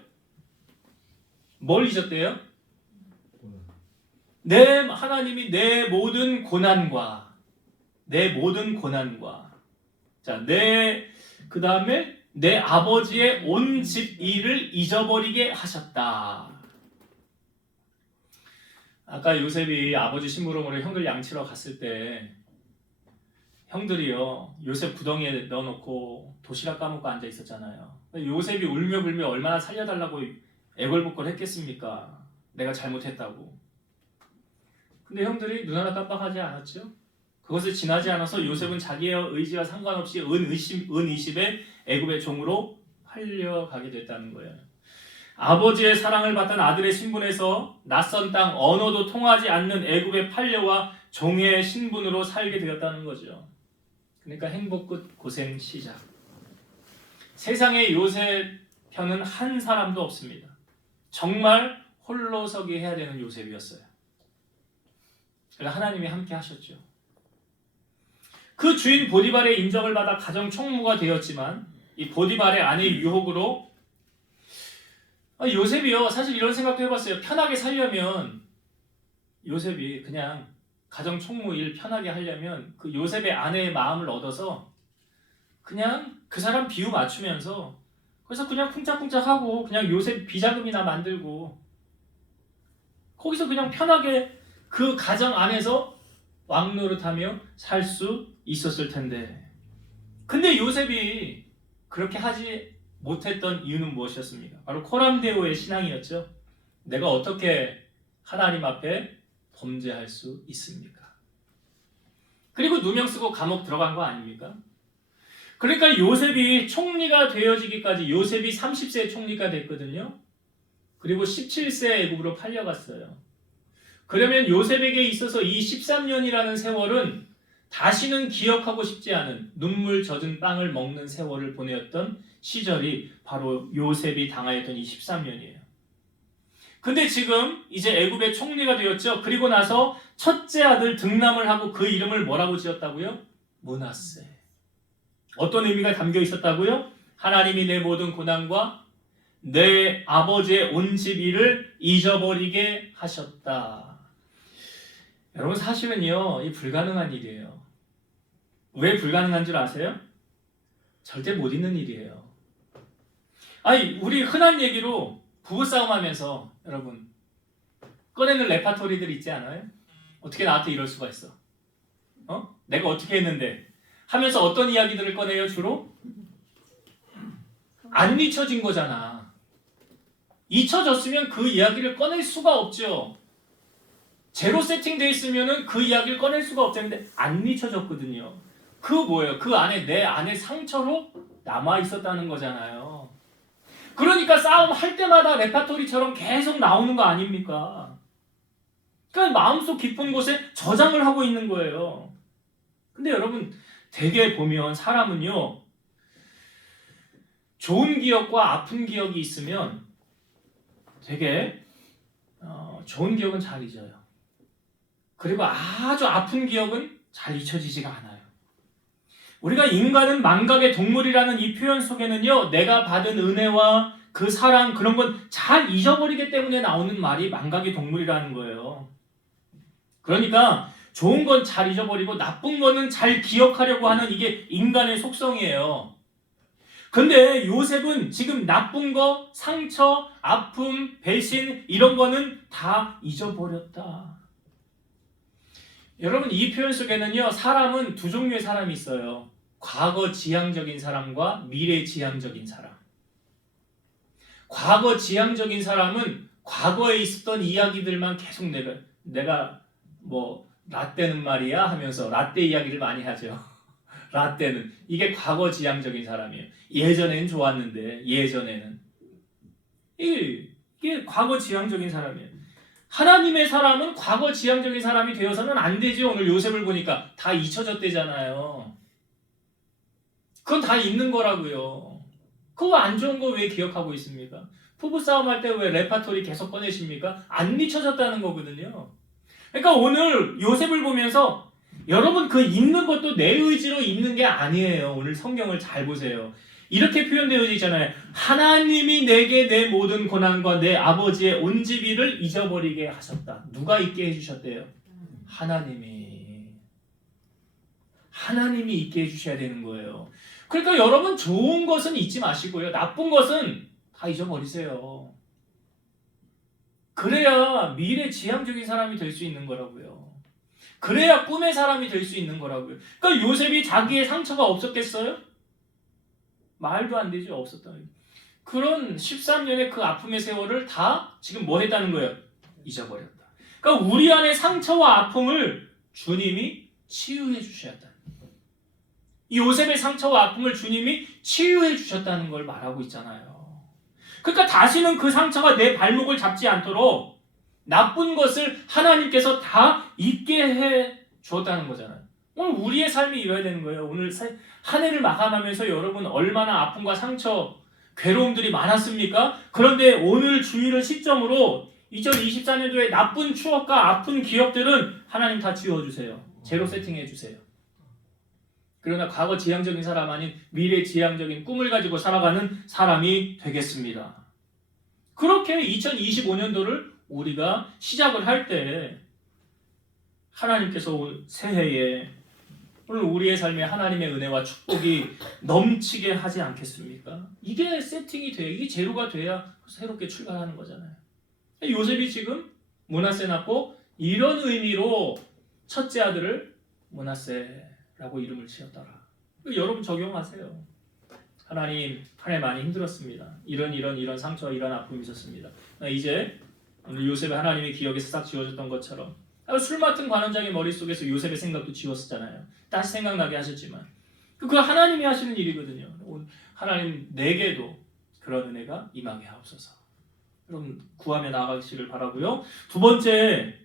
뭘 잊었대요? 하나님이 내 모든 고난과 자, 그 다음에 내 아버지의 온 집 일을 잊어버리게 하셨다. 아까 요셉이 아버지 심부름으로 형들 양치러 갔을 때 형들이요 요셉 구덩이에 넣어놓고 도시락 까먹고 앉아 있었잖아요. 요셉이 울며불며 얼마나 살려달라고 애걸복걸 했겠습니까? 내가 잘못했다고. 근데 형들이 눈 하나 깜빡하지 않았죠? 그것을 지나지 않아서 요셉은 자기의 의지와 상관없이 은 20에 애굽의 종으로 팔려가게 됐다는 거예요. 아버지의 사랑을 받던 아들의 신분에서 낯선 땅 언어도 통하지 않는 애굽에 팔려와 종의 신분으로 살게 되었다는 거죠. 그러니까 행복 끝 고생 시작. 세상에 요셉 편은 한 사람도 없습니다. 정말 홀로서기 해야 되는 요셉이었어요. 그래서 하나님이 함께 하셨죠. 그 주인 보디발의 인정을 받아 가정 총무가 되었지만 이 보디발의 아내의 유혹으로 요셉이요 사실 이런 생각도 해봤어요. 편하게 살려면 요셉이 그냥 가정 총무 일 편하게 하려면 그 요셉의 아내의 마음을 얻어서 그냥 그 사람 비유 맞추면서 그래서 그냥 쿵짝쿵짝하고 그냥 요셉 비자금이나 만들고 거기서 그냥 편하게 그 가정 안에서 왕노릇하며 살 수 있었을 텐데 근데 요셉이 그렇게 하지 못했던 이유는 무엇이었습니까? 바로 코람데오의 신앙이었죠. 내가 어떻게 하나님 앞에 범죄할 수 있습니까? 그리고 누명 쓰고 감옥 들어간 거 아닙니까? 그러니까 요셉이 총리가 되어지기까지 요셉이 30세 총리가 됐거든요. 그리고 17세 애굽으로 팔려갔어요. 그러면 요셉에게 있어서 이 13년이라는 세월은 다시는 기억하고 싶지 않은 눈물 젖은 빵을 먹는 세월을 보내었던 시절이 바로 요셉이 당하였던 이 13년이에요. 근데 지금 이제 애굽의 총리가 되었죠. 그리고 나서 첫째 아들 등남을 하고 그 이름을 뭐라고 지었다고요? 므낫세. 어떤 의미가 담겨 있었다고요? 하나님이 내 모든 고난과 내 아버지의 온 집 일을 잊어버리게 하셨다. 여러분 사실은요 이 불가능한 일이에요. 왜 불가능한 줄 아세요? 절대 못 있는 일이에요. 우리 흔한 얘기로 부부싸움 하면서 여러분 꺼내는 레파토리들 있지 않아요? 어떻게 나한테 이럴 수가 있어? 내가 어떻게 했는데? 하면서 어떤 이야기들을 꺼내요 주로? 안 잊혀진 거잖아. 잊혀졌으면 그 이야기를 꺼낼 수가 없죠. 제로 세팅되어 있으면 그 이야기를 꺼낼 수가 없는데 안 잊혀졌거든요. 그 뭐예요? 그 안에 내 안에 상처로 남아 있었다는 거잖아요. 그러니까 싸움 할 때마다 레파토리처럼 계속 나오는 거 아닙니까? 그러니까 마음속 깊은 곳에 저장을 하고 있는 거예요. 근데 여러분 되게 보면 사람은요 좋은 기억과 아픈 기억이 있으면 되게 좋은 기억은 잘 잊어요. 그리고 아주 아픈 기억은 잘 잊혀지지가 않아요. 우리가 인간은 망각의 동물이라는 이 표현 속에는요 내가 받은 은혜와 그 사랑 그런 건 잘 잊어버리기 때문에 나오는 말이 망각의 동물이라는 거예요. 그러니까 좋은 건 잘 잊어버리고 나쁜 거는 잘 기억하려고 하는 이게 인간의 속성이에요. 근데 요셉은 지금 나쁜 거, 상처, 아픔, 배신 이런 거는 다 잊어버렸다. 여러분 이 표현 속에는요 사람은 두 종류의 사람이 있어요. 과거 지향적인 사람과 미래 지향적인 사람. 과거 지향적인 사람은 과거에 있었던 이야기들만 계속 내가 뭐 라떼는 말이야 하면서 라떼 이야기를 많이 하죠. 라떼는 이게 과거 지향적인 사람이에요. 예전엔 좋았는데 예전에는 이게 과거 지향적인 사람이에요. 하나님의 사람은 과거 지향적인 사람이 되어서는 안 되죠. 오늘 요셉을 보니까 다 잊혀졌대잖아요. 그건 다 있는 거라고요. 그거 안 좋은 거 왜 기억하고 있습니까? 부부싸움 할 때 왜 레파토리 계속 꺼내십니까? 안 미쳐졌다는 거거든요. 그러니까 오늘 요셉을 보면서 여러분 그 있는 것도 내 의지로 있는 게 아니에요. 오늘 성경을 잘 보세요. 이렇게 표현되어 있잖아요. 하나님이 내게 내 모든 고난과 내 아버지의 온 집이를 잊어버리게 하셨다. 누가 잊게 해주셨대요? 하나님이 잊게 해주셔야 되는 거예요. 그러니까 여러분 좋은 것은 잊지 마시고요. 나쁜 것은 다 잊어버리세요. 그래야 미래지향적인 사람이 될 수 있는 거라고요. 그래야 꿈의 사람이 될 수 있는 거라고요. 그러니까 요셉이 자기의 상처가 없었겠어요? 말도 안 되죠. 없었다. 그런 13년의 그 아픔의 세월을 다 지금 뭐 했다는 거예요? 잊어버렸다. 그러니까 우리 안에 상처와 아픔을 주님이 치유해 주셨다. 이 요셉의 상처와 아픔을 주님이 치유해 주셨다는 걸 말하고 있잖아요. 그러니까 다시는 그 상처가 내 발목을 잡지 않도록 나쁜 것을 하나님께서 다 잊게 해 주었다는 거잖아요. 오늘 우리의 삶이 이뤄야 되는 거예요. 오늘 한 해를 마감하면서 여러분 얼마나 아픔과 상처, 괴로움들이 많았습니까? 그런데 오늘 주일을 시점으로 2024년도에 나쁜 추억과 아픈 기억들은 하나님 다 지워주세요. 제로 세팅해주세요. 그러나 과거 지향적인 사람 아닌 미래 지향적인 꿈을 가지고 살아가는 사람이 되겠습니다. 그렇게 2025년도를 우리가 시작을 할 때 하나님께서 올 새해에 오늘 우리의 삶에 하나님의 은혜와 축복이 넘치게 하지 않겠습니까? 이게 세팅이 돼야, 이게 제로가 돼야 새롭게 출발하는 거잖아요. 요셉이 지금 므낫세 낳고 이런 의미로 첫째 아들을 므낫세라고 이름을 지었더라. 여러분 적용하세요. 하나님, 한 해 많이 힘들었습니다. 이런 상처와 이런 아픔이 있었습니다. 이제 오늘 요셉의 하나님의 기억에서 싹 지워졌던 것처럼 술 맡은 관원장의 머릿속에서 요셉의 생각도 지웠었잖아요. 다시 생각나게 하셨지만 그거 하나님이 하시는 일이거든요. 하나님 내게도 그런 은혜가 임하게 하옵소서. 그럼 구하며 나아가시를 바라고요. 두 번째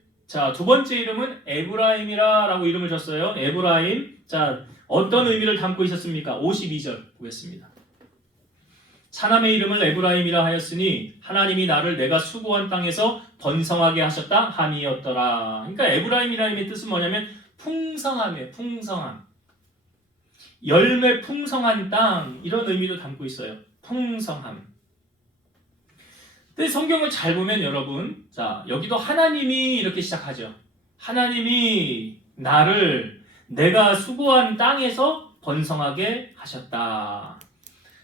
이름은 에브라임이라고 이름을 줬어요. 에브라임. 자, 어떤 의미를 담고 있었습니까? 52절 보겠습니다. 차남의 이름을 에브라임이라 하였으니 하나님이 나를 내가 수고한 땅에서 번성하게 하셨다 함이었더라. 그러니까 에브라임이라는 뜻은 뭐냐면 풍성함이에요. 풍성함. 열매 풍성한 땅, 이런 의미도 담고 있어요. 풍성함. 근데 성경을 잘 보면 여러분, 자, 여기도 하나님이 이렇게 시작하죠. 하나님이 나를 내가 수고한 땅에서 번성하게 하셨다.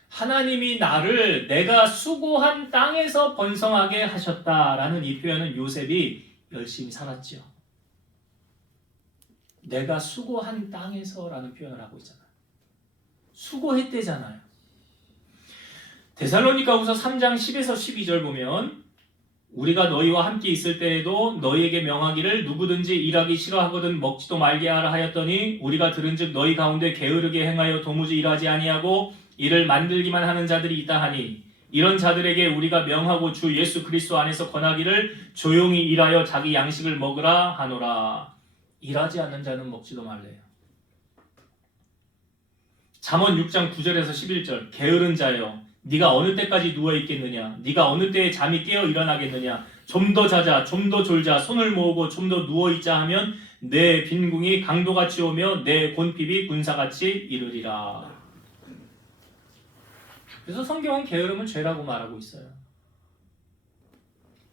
하나님이 나를 내가 수고한 땅에서 번성하게 하셨다라는 이 표현은 요셉이 열심히 살았죠. 내가 수고한 땅에서라는 표현을 하고 있잖아요. 수고했대잖아요. 데살로니가후서 3장 10에서 12절 보면 우리가 너희와 함께 있을 때에도 너희에게 명하기를 누구든지 일하기 싫어하거든 먹지도 말게 하라 하였더니 우리가 들은즉 너희 가운데 게으르게 행하여 도무지 일하지 아니하고 이를 만들기만 하는 자들이 있다 하니 이런 자들에게 우리가 명하고 주 예수 그리스도 안에서 권하기를 조용히 일하여 자기 양식을 먹으라 하노라. 일하지 않는 자는 먹지도 말래요. 잠언 6장 9절에서 11절 게으른 자여 네가 어느 때까지 누워있겠느냐? 네가 어느 때에 잠이 깨어 일어나겠느냐? 좀 더 자자, 좀 더 졸자, 손을 모으고 좀 더 누워있자 하면 내 빈궁이 강도같이 오며 내 곤핍이 군사같이 이르리라. 그래서 성경은 게으름은 죄라고 말하고 있어요.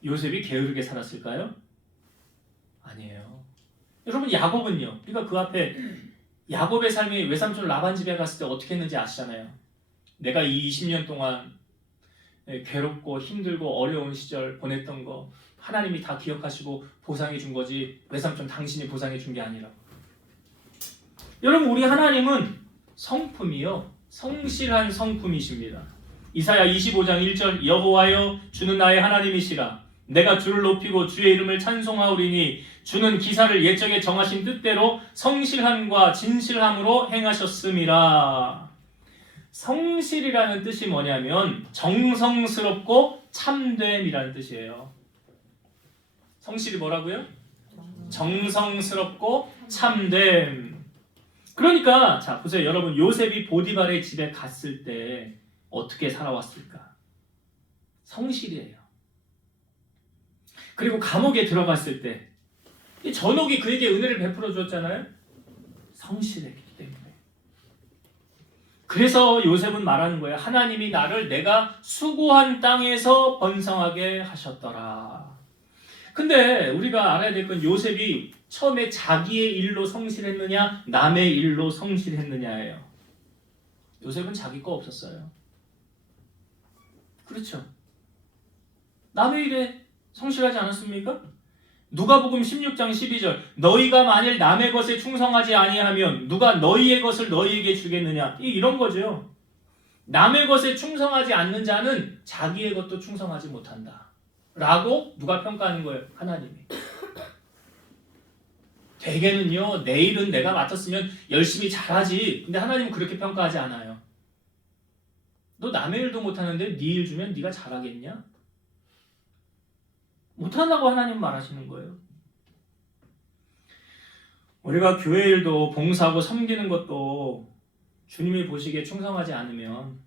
요셉이 게으르게 살았을까요? 아니에요. 여러분 야곱은요. 그러니까 그 앞에 야곱의 삶이 외삼촌 라반 집에 갔을 때 어떻게 했는지 아시잖아요. 내가 이 20년 동안 괴롭고 힘들고 어려운 시절 보냈던 거 하나님이 다 기억하시고 보상해 준 거지 외삼촌 당신이 보상해 준 게 아니라고. 여러분 우리 하나님은 성품이요. 성실한 성품이십니다. 이사야 25장 1절 여호와여 주는 나의 하나님이시라. 내가 주를 높이고 주의 이름을 찬송하오리니 주는 기사를 옛적에 정하신 뜻대로 성실함과 진실함으로 행하셨음이라. 성실이라는 뜻이 뭐냐면 정성스럽고 참됨이라는 뜻이에요. 성실이 뭐라고요? 정성스럽고 참됨. 그러니까 자 보세요 여러분 요셉이 보디발의 집에 갔을 때 어떻게 살아왔을까? 성실이에요. 그리고 감옥에 들어갔을 때 이 전옥이 그에게 은혜를 베풀어 주었잖아요. 성실했기 때문에. 그래서 요셉은 말하는 거예요. 하나님이 나를 내가 수고한 땅에서 번성하게 하셨더라. 근데 우리가 알아야 될 건 요셉이 처음에 자기의 일로 성실했느냐 남의 일로 성실했느냐예요. 요셉은 자기 거 없었어요. 그렇죠. 남의 일에 성실하지 않았습니까? 누가복음 16장 12절 너희가 만일 남의 것에 충성하지 아니하면 누가 너희의 것을 너희에게 주겠느냐 이런 거죠. 남의 것에 충성하지 않는 자는 자기의 것도 충성하지 못한다 라고 누가 평가하는 거예요? 하나님이. 대개는요 내 일은 내가 맡았으면 열심히 잘하지. 근데 하나님은 그렇게 평가하지 않아요. 너 남의 일도 못하는데 네 일 주면 네가 잘하겠냐? 못한다고 하나님 말하시는 거예요. 우리가 교회 일도 봉사하고 섬기는 것도 주님이 보시기에 충성하지 않으면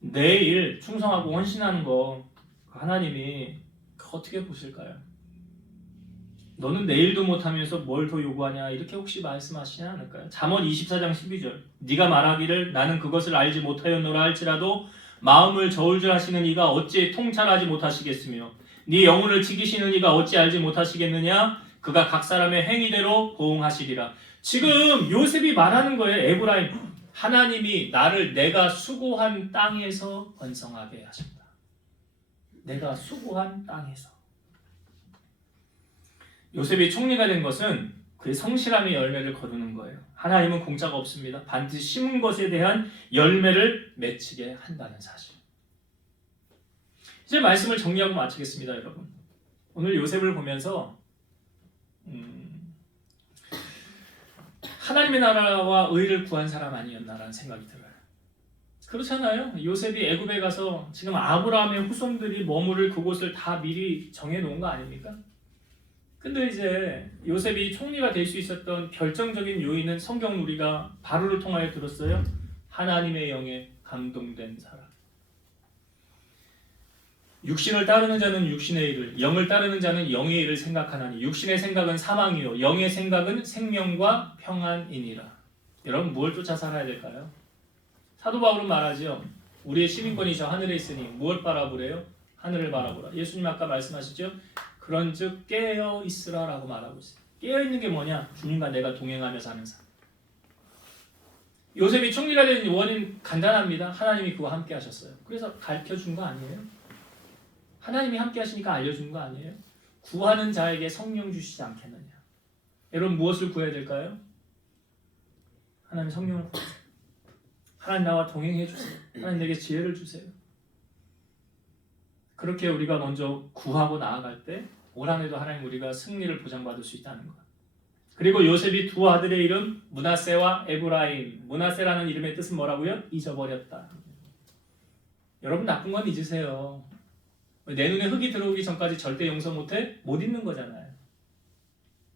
내 일 충성하고 헌신하는 거 하나님이 어떻게 보실까요? 너는 내 일도 못하면서 뭘 더 요구하냐 이렇게 혹시 말씀하시지 않을까요? 잠언 24장 12절 네가 말하기를 나는 그것을 알지 못하였노라 할지라도 마음을 저울질하시는 이가 어찌 통찰하지 못하시겠으며 네 영혼을 지키시는 이가 어찌 알지 못하시겠느냐? 그가 각 사람의 행위대로 보응하시리라. 지금 요셉이 말하는 거예요. 에브라임 하나님이 나를 내가 수고한 땅에서 번성하게 하신다. 내가 수고한 땅에서. 요셉이 총리가 된 것은 그의 성실함의 열매를 거두는 거예요. 하나님은 공짜가 없습니다. 반드시 심은 것에 대한 열매를 맺히게 한다는 사실. 이제 말씀을 정리하고 마치겠습니다, 여러분. 오늘 요셉을 보면서 하나님의 나라와 의를 구한 사람 아니었나라는 생각이 들어요. 그렇잖아요. 요셉이 애굽에 가서 지금 아브라함의 후손들이 머무를 그곳을 다 미리 정해놓은 거 아닙니까? 근데 이제 요셉이 총리가 될 수 있었던 결정적인 요인은 성경 우리가 바로를 통하여 들었어요. 하나님의 영에 감동된 사람. 육신을 따르는 자는 육신의 일을, 영을 따르는 자는 영의 일을 생각하나니 육신의 생각은 사망이요 영의 생각은 생명과 평안이니라. 여러분 무엇을 쫓아 살아야 될까요? 사도 바울은 말하죠. 우리의 시민권이 저 하늘에 있으니 무엇 바라보래요? 하늘을 바라보라. 예수님 아까 말씀하시죠. 그런즉 깨어 있으라 라고 말하고 있어요. 깨어 있는 게 뭐냐? 주님과 내가 동행하며 사는 삶. 요셉이 총리가 된 원인 간단합니다. 하나님이 그와 함께 하셨어요. 그래서 가르쳐준 거 아니에요? 하나님이 함께 하시니까 알려준 거 아니에요? 구하는 자에게 성령 주시지 않겠느냐. 여러분 무엇을 구해야 될까요? 하나님 성령을 구하세요. 하나님 나와 동행해 주세요. 하나님 내게 지혜를 주세요. 그렇게 우리가 먼저 구하고 나아갈 때 올 한 해도 하나님 우리가 승리를 보장받을 수 있다는 것. 그리고 요셉이 두 아들의 이름 므낫세와 에브라임. 므낫세라는 이름의 뜻은 뭐라고요? 잊어버렸다. 여러분 나쁜 건 잊으세요. 내 눈에 흙이 들어오기 전까지 절대 용서 못해? 못 잊는 거잖아요.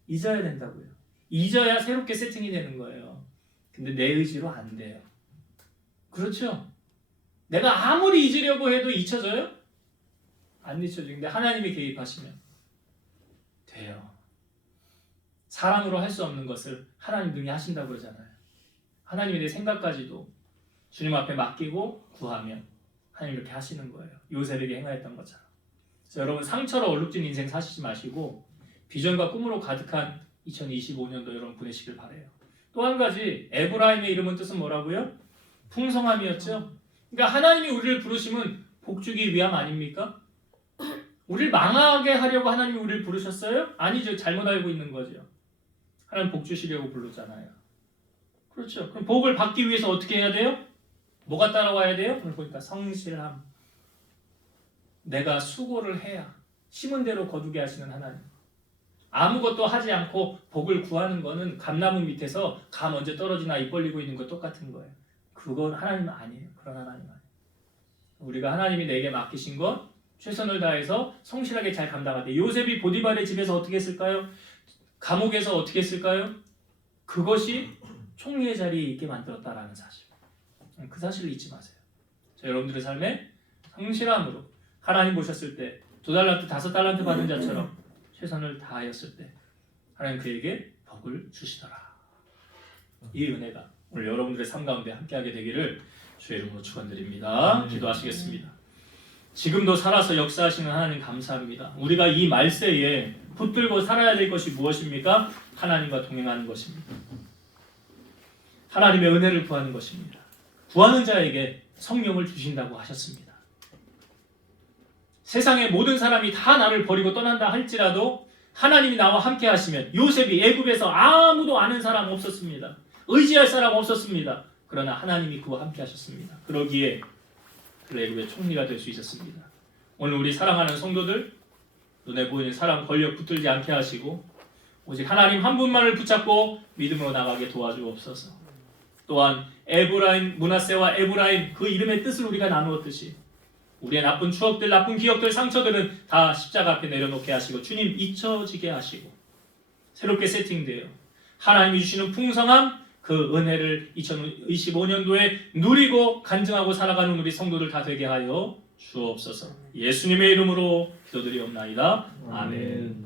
잊어야 된다고요. 잊어야 새롭게 세팅이 되는 거예요. 근데 내 의지로 안 돼요. 그렇죠? 내가 아무리 잊으려고 해도 잊혀져요? 안 잊혀져요. 근데 하나님이 개입하시면 돼요. 사람으로 할 수 없는 것을 하나님 능히 하신다고 그러잖아요. 하나님이 내 생각까지도 주님 앞에 맡기고 구하면 하나님 이렇게 하시는 거예요. 요셉에게 행하였던 것처럼. 그래서 여러분 상처로 얼룩진 인생 사시지 마시고 비전과 꿈으로 가득한 2025년도 여러분 보내시길 바라요. 또 한 가지 에브라임의 이름은 뜻은 뭐라고요? 풍성함이었죠. 그러니까 하나님이 우리를 부르시면 복주기 위함 아닙니까? 우리를 망하게 하려고 하나님이 우리를 부르셨어요? 아니죠. 잘못 알고 있는 거죠. 하나님 복 주시려고 부르잖아요. 그렇죠. 그럼 복을 받기 위해서 어떻게 해야 돼요? 뭐가 따라와야 돼요? 오늘 보니까 성실함. 내가 수고를 해야 심은 대로 거두게 하시는 하나님. 아무것도 하지 않고 복을 구하는 거는 감나무 밑에서 감 언제 떨어지나 입 벌리고 있는 거 똑같은 거예요. 그건 하나님 아니에요. 그런 하나님 아니에요. 우리가 하나님이 내게 맡기신 것 최선을 다해서 성실하게 잘 감당할 때 요셉이 보디발의 집에서 어떻게 했을까요? 감옥에서 어떻게 했을까요? 그것이 총리의 자리에 있게 만들었다라는 사실. 그 사실을 잊지 마세요. 자, 여러분들의 삶에 성실함으로 하나님 보셨을 때 2달란트 5달란트 받은 자처럼 최선을 다하였을 때 하나님 그에게 복을 주시더라. 이 은혜가 오늘 여러분들의 삶 가운데 함께하게 되기를 주의 이름으로 축원드립니다. 기도하시겠습니다. 지금도 살아서 역사하시는 하나님 감사합니다. 우리가 이 말세에 붙들고 살아야 될 것이 무엇입니까? 하나님과 동행하는 것입니다. 하나님의 은혜를 구하는 것입니다. 구하는 자에게 성령을 주신다고 하셨습니다. 세상의 모든 사람이 다 나를 버리고 떠난다 할지라도 하나님이 나와 함께 하시면 요셉이 애굽에서 아무도 아는 사람 없었습니다. 의지할 사람 없었습니다. 그러나 하나님이 그와 함께 하셨습니다. 그러기에 애굽의 총리가 될 수 있었습니다. 오늘 우리 사랑하는 성도들 눈에 보이는 사람 권력 붙들지 않게 하시고 오직 하나님 한 분만을 붙잡고 믿음으로 나가게 도와주옵소서. 또한 에브라임 므낫세와 에브라임 그 이름의 뜻을 우리가 나누었듯이 우리의 나쁜 추억들, 나쁜 기억들, 상처들은 다 십자가 앞에 내려놓게 하시고 주님 잊혀지게 하시고 새롭게 세팅되어 하나님이 주시는 풍성함 그 은혜를 2025년도에 누리고 간증하고 살아가는 우리 성도들 다 되게 하여 주옵소서. 예수님의 이름으로 기도드리옵나이다. 아멘.